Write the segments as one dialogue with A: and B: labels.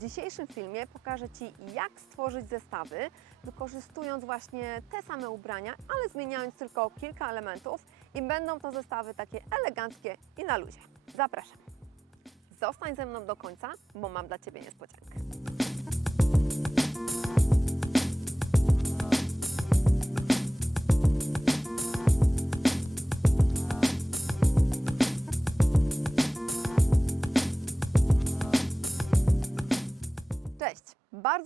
A: dzisiejszym filmie pokażę Ci, jak stworzyć zestawy, wykorzystując właśnie te same ubrania, ale zmieniając tylko kilka elementów i będą to zestawy takie eleganckie i na luzie. Zapraszam. Zostań ze mną do końca, bo mam dla Ciebie niespodziankę.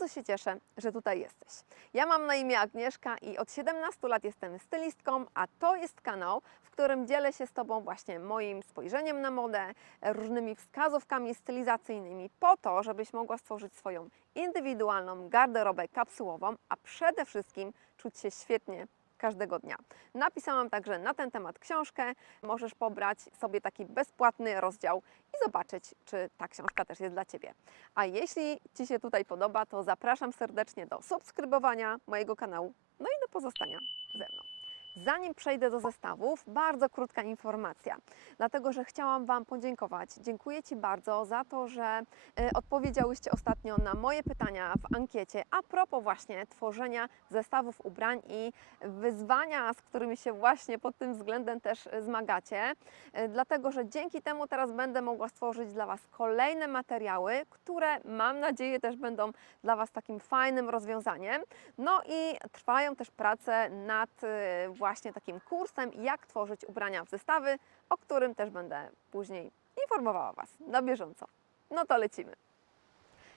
A: Bardzo się cieszę, że tutaj jesteś. Ja mam na imię Agnieszka i od 17 lat jestem stylistką, a to jest kanał, w którym dzielę się z Tobą właśnie moim spojrzeniem na modę, różnymi wskazówkami stylizacyjnymi po to, żebyś mogła stworzyć swoją indywidualną garderobę kapsułową, a przede wszystkim czuć się świetnie każdego dnia. Napisałam także na ten temat książkę. Możesz pobrać sobie taki bezpłatny rozdział i zobaczyć, czy ta książka też jest dla Ciebie. A jeśli Ci się tutaj podoba, to zapraszam serdecznie do subskrybowania mojego kanału, no i do pozostania ze mną. Zanim przejdę do zestawów, bardzo krótka informacja, dlatego że chciałam Wam podziękować. Dziękuję Ci bardzo za to, że e, odpowiedziałyście ostatnio na moje pytania w ankiecie a propos właśnie tworzenia zestawów ubrań i wyzwania, z którymi się właśnie pod tym względem też e, zmagacie. E, Dlatego, że dzięki temu teraz będę mogła stworzyć dla Was kolejne materiały, które mam nadzieję też będą dla Was takim fajnym rozwiązaniem. No i trwają też prace nad e, właśnie takim kursem, jak tworzyć ubrania w zestawy, o którym też będę później informowała Was na bieżąco. No to lecimy.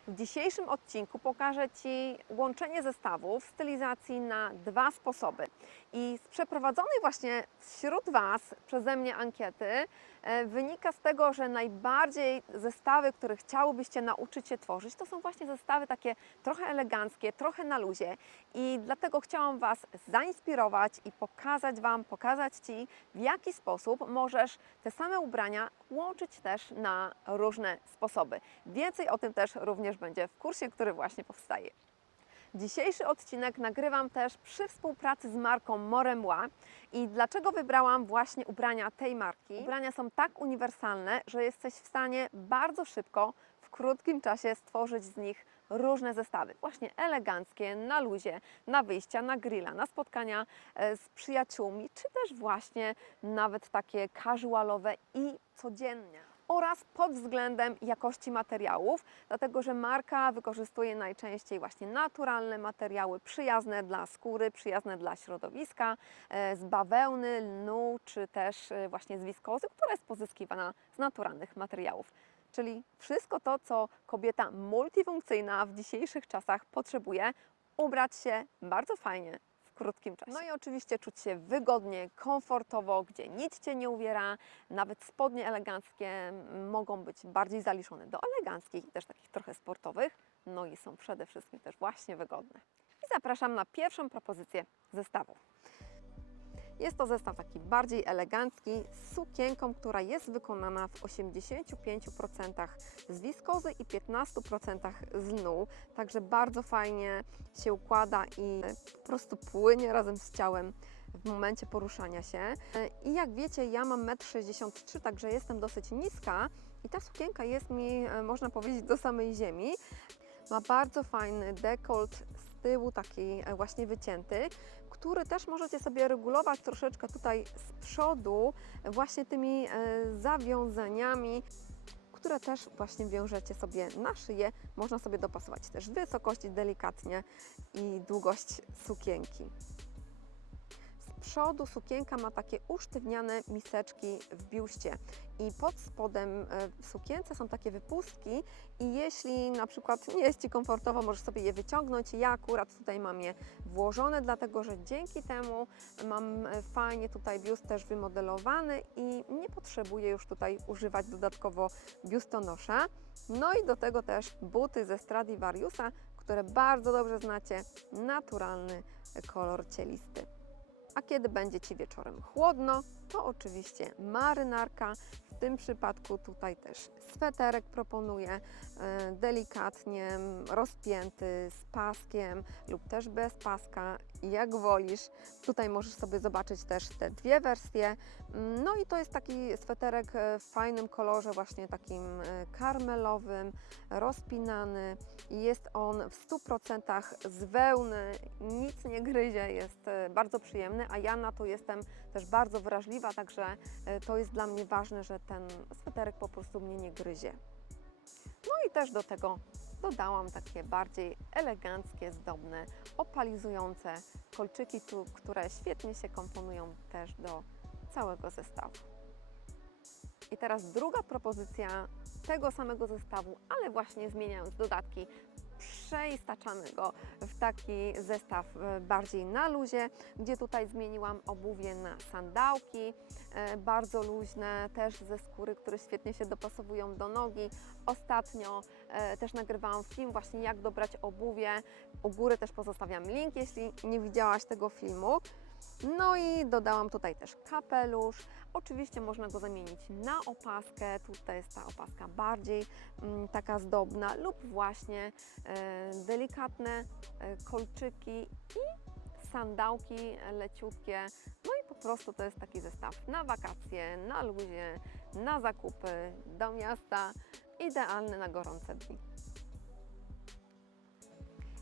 A: W dzisiejszym odcinku pokażę Ci łączenie zestawów stylizacji na dwa sposoby. I z przeprowadzonej właśnie wśród Was przeze mnie ankiety e, wynika z tego, że najbardziej zestawy, które chciałybyście nauczyć się tworzyć, to są właśnie zestawy takie trochę eleganckie, trochę na luzie. I dlatego chciałam Was zainspirować i pokazać Wam, pokazać Ci, w jaki sposób możesz te same ubrania łączyć też na różne sposoby. Więcej o tym też również będzie w kursie, który właśnie powstaje. Dzisiejszy odcinek nagrywam też przy współpracy z marką Moremła. I dlaczego wybrałam właśnie ubrania tej marki? Ubrania są tak uniwersalne, że jesteś w stanie bardzo szybko, w krótkim czasie stworzyć z nich różne zestawy. Właśnie eleganckie, na luzie, na wyjścia, na grilla, na spotkania e, z przyjaciółmi, czy też właśnie nawet takie casualowe i codziennie oraz pod względem jakości materiałów, dlatego że marka wykorzystuje najczęściej właśnie naturalne materiały przyjazne dla skóry, przyjazne dla środowiska, e, z bawełny, lnu czy też e, właśnie z wiskozy, która jest pozyskiwana z naturalnych materiałów. Czyli wszystko to, co kobieta multifunkcyjna w dzisiejszych czasach potrzebuje, ubrać się bardzo fajnie krótkim czasie. No i oczywiście czuć się wygodnie, komfortowo, gdzie nic Cię nie uwiera. Nawet spodnie eleganckie mogą być bardziej zaliczone do eleganckich i też takich trochę sportowych. No i są przede wszystkim też właśnie wygodne. I zapraszam na pierwszą propozycję zestawu. Jest to zestaw taki bardziej elegancki z sukienką, która jest wykonana w 85% z wiskozy i 15% z lnu. Także bardzo fajnie się układa i po prostu płynie razem z ciałem w momencie poruszania się. I jak wiecie, ja mam 1,63 m, także jestem dosyć niska i ta sukienka jest mi, e, można powiedzieć, do samej ziemi. Ma bardzo fajny dekolt z tyłu, taki e, właśnie wycięty, który też możecie sobie regulować troszeczkę tutaj z przodu, właśnie tymi e, zawiązaniami, które też właśnie wiążecie sobie na szyję. Można sobie dopasować też wysokość delikatnie i długość sukienki. Przodu sukienka ma takie usztywniane miseczki w biuście i pod spodem e, w sukience są takie wypustki i jeśli na przykład nie jest Ci komfortowo, możesz sobie je wyciągnąć. Ja akurat tutaj mam je włożone, dlatego że dzięki temu mam e, fajnie tutaj biust też wymodelowany i nie potrzebuję już tutaj używać dodatkowo biustonosza. No i do tego też buty ze Stradivariusa, które bardzo dobrze znacie, naturalny kolor cielisty. A kiedy będzie Ci wieczorem chłodno, to oczywiście marynarka. W tym przypadku tutaj też sweterek proponuję, e, delikatnie rozpięty z paskiem lub też bez paska, jak wolisz. Tutaj możesz sobie zobaczyć też te dwie wersje. No i to jest taki sweterek e, w fajnym kolorze, właśnie takim e, karmelowym, rozpinany. Jest on w 100% z wełny, nic nie gryzie, jest bardzo przyjemny, a ja na to jestem też bardzo wrażliwa, także e, to jest dla mnie ważne, że ten sweterek po prostu mnie nie gryzie. No i też do tego dodałam takie bardziej eleganckie, zdobne, opalizujące kolczyki, które świetnie się komponują też do całego zestawu. I teraz druga propozycja tego samego zestawu, ale właśnie zmieniając dodatki, przeistaczamy go w taki zestaw e, bardziej na luzie, gdzie tutaj zmieniłam obuwie na sandałki, e, bardzo luźne, też ze skóry, które świetnie się dopasowują do nogi. Ostatnio e, też nagrywałam film właśnie jak dobrać obuwie. U góry też pozostawiam link, jeśli nie widziałaś tego filmu. No i dodałam tutaj też kapelusz. Oczywiście można go zamienić na opaskę. Tutaj jest ta opaska bardziej mm, taka zdobna lub właśnie e, delikatne e, kolczyki i sandałki leciutkie. No i po prostu to jest taki zestaw na wakacje, na luzie, na zakupy, do miasta. Idealny na gorące dni.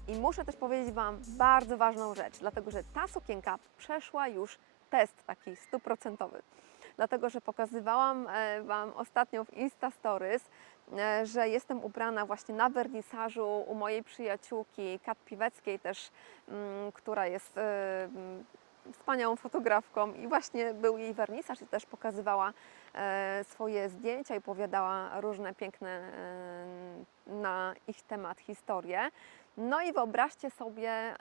A: I muszę też powiedzieć Wam bardzo ważną rzecz, dlatego że ta sukienka przeszła już test taki stuprocentowy. Dlatego, że pokazywałam e, Wam ostatnio w Insta Stories, e, że jestem ubrana właśnie na wernisażu u mojej przyjaciółki Kat Piweckiej też, mm, która jest e, mm, wspaniałą fotografką i właśnie był jej wernisaż i też pokazywała swoje zdjęcia i opowiadała różne piękne na ich temat historie. No i wyobraźcie sobie,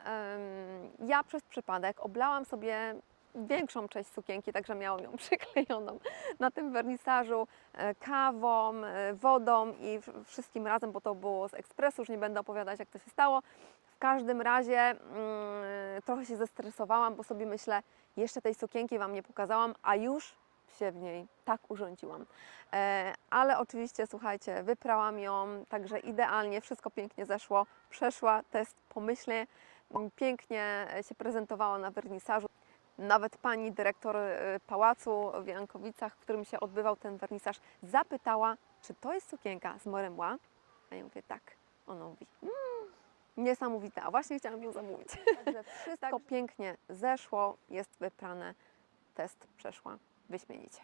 A: ja przez przypadek oblałam sobie większą część sukienki, także miałam ją przyklejoną na tym wernisażu e, kawą, e, wodą i wszystkim razem, bo to było z ekspresu, już nie będę opowiadać jak to się stało. W każdym razie mm, trochę się zestresowałam, bo sobie myślę, jeszcze tej sukienki Wam nie pokazałam, a już się w niej tak urządziłam. E, ale oczywiście, słuchajcie, wyprałam ją, także idealnie, wszystko pięknie zeszło, przeszła test pomyślnie, pięknie się prezentowała na wernisażu. Nawet pani dyrektor e, pałacu w Jankowicach, w którym się odbywał ten wernisaż, zapytała, czy to jest sukienka z Moremła? A ja mówię, tak. Ona mówi, mmm, niesamowita, a właśnie chciałam ją zamówić. Także wszystko pięknie zeszło, jest wyprane, test przeszła wyśmienicie.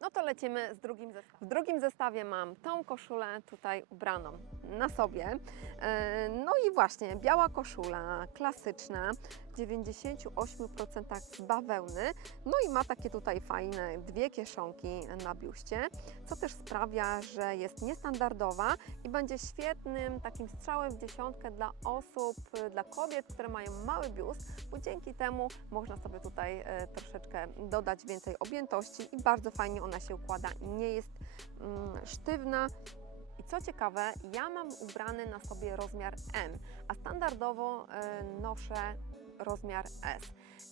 A: No to lecimy z drugim zestawem. W drugim zestawie mam tą koszulę tutaj ubraną na sobie. E, No i właśnie biała koszula, klasyczna, w 98% z bawełny. No i ma takie tutaj fajne dwie kieszonki na biuście, co też sprawia, że jest niestandardowa i będzie świetnym takim strzałem w dziesiątkę dla osób, dla kobiet, które mają mały biust, bo dzięki temu można sobie tutaj e, troszeczkę dodać więcej objętości i bardzo fajnie ona się układa. Nie jest mm, sztywna. I co ciekawe, ja mam ubrany na sobie rozmiar M, a standardowo e, noszę rozmiar S.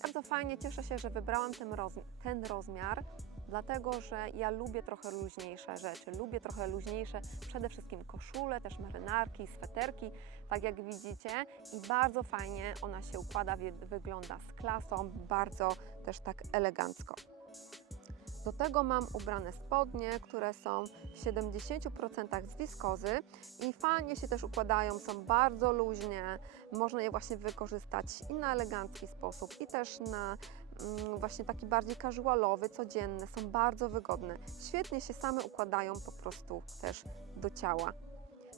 A: Bardzo fajnie, cieszę się, że wybrałam ten, roz, ten rozmiar, dlatego że ja lubię trochę luźniejsze rzeczy. Lubię trochę luźniejsze przede wszystkim koszule, też marynarki, sweterki, tak jak widzicie. I bardzo fajnie ona się układa, wygląda z klasą, bardzo też tak elegancko. Do tego mam ubrane spodnie, które są w 70% z wiskozy i fajnie się też układają, są bardzo luźnie. Można je właśnie wykorzystać i na elegancki sposób, i też na mm, właśnie taki bardziej casualowy, codzienny. Są bardzo wygodne. Świetnie się same układają po prostu też do ciała.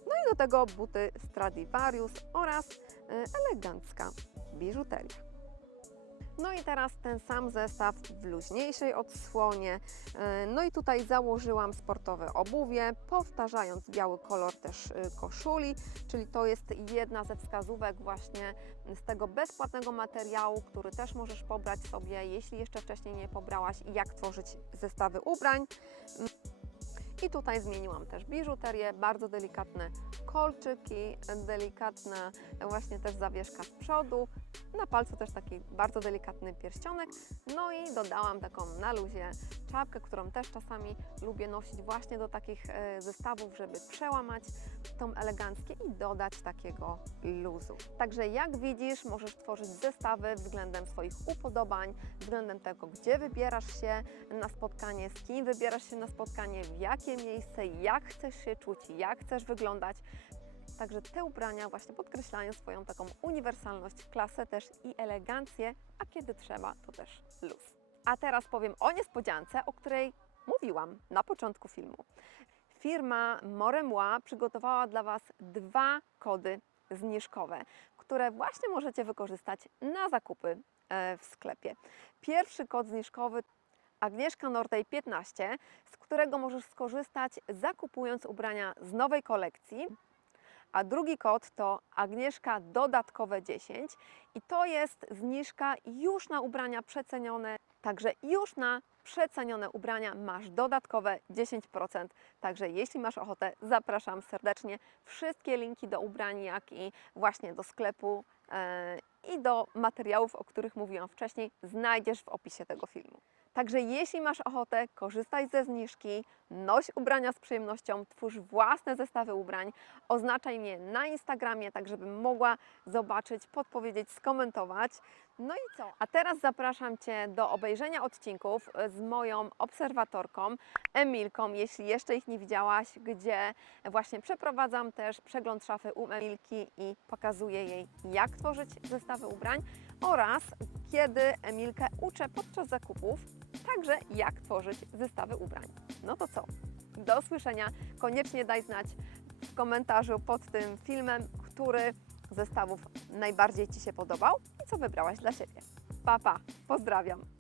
A: No i do tego buty Stradivarius oraz y, elegancka biżuteria. No i teraz ten sam zestaw w luźniejszej odsłonie. E, No i tutaj założyłam sportowe obuwie, powtarzając biały kolor też y, koszuli, czyli to jest jedna ze wskazówek właśnie z tego bezpłatnego materiału, który też możesz pobrać sobie, jeśli jeszcze wcześniej nie pobrałaś jak tworzyć zestawy ubrań. I tutaj zmieniłam też biżuterię, bardzo delikatne kolczyki, delikatna właśnie też zawieszka z przodu, Na palcu też taki bardzo delikatny pierścionek. No i dodałam taką na luzie czapkę, którą też czasami lubię nosić właśnie do takich e, zestawów, żeby przełamać tą eleganckie i dodać takiego luzu. Także jak widzisz, możesz tworzyć zestawy względem swoich upodobań, względem tego, gdzie wybierasz się na spotkanie, z kim wybierasz się na spotkanie, w jakie miejsce, jak chcesz się czuć, jak chcesz wyglądać. Także te ubrania właśnie podkreślają swoją taką uniwersalność, klasę też i elegancję, a kiedy trzeba, to też luz. A teraz powiem o niespodziance, o której mówiłam na początku filmu. Firma Moremła przygotowała dla Was dwa kody zniżkowe, które właśnie możecie wykorzystać na zakupy e, w sklepie. Pierwszy kod zniżkowy Agnieszka Nordej 15, z którego możesz skorzystać zakupując ubrania z nowej kolekcji. A drugi kod to Agnieszka dodatkowe 10 i to jest zniżka już na ubrania przecenione, także już na przecenione ubrania masz dodatkowe 10%. Także jeśli masz ochotę, zapraszam serdecznie. Wszystkie linki do ubrań, jak i właśnie do sklepu e, i do materiałów, o których mówiłam wcześniej, znajdziesz w opisie tego filmu. Także jeśli masz ochotę, korzystaj ze zniżki, noś ubrania z przyjemnością, twórz własne zestawy ubrań, oznaczaj mnie na Instagramie, tak żebym mogła zobaczyć, podpowiedzieć, skomentować. No i co? A teraz zapraszam Cię do obejrzenia odcinków z moją obserwatorką Emilką, jeśli jeszcze ich nie widziałaś, gdzie właśnie przeprowadzam też przegląd szafy u Emilki i pokazuję jej, jak tworzyć zestawy ubrań oraz kiedy Emilkę uczę podczas zakupów, także jak tworzyć zestawy ubrań. No to co? Do usłyszenia. Koniecznie daj znać w komentarzu pod tym filmem, który zestawów najbardziej Ci się podobał i co wybrałaś dla siebie. Pa, pa, pozdrawiam.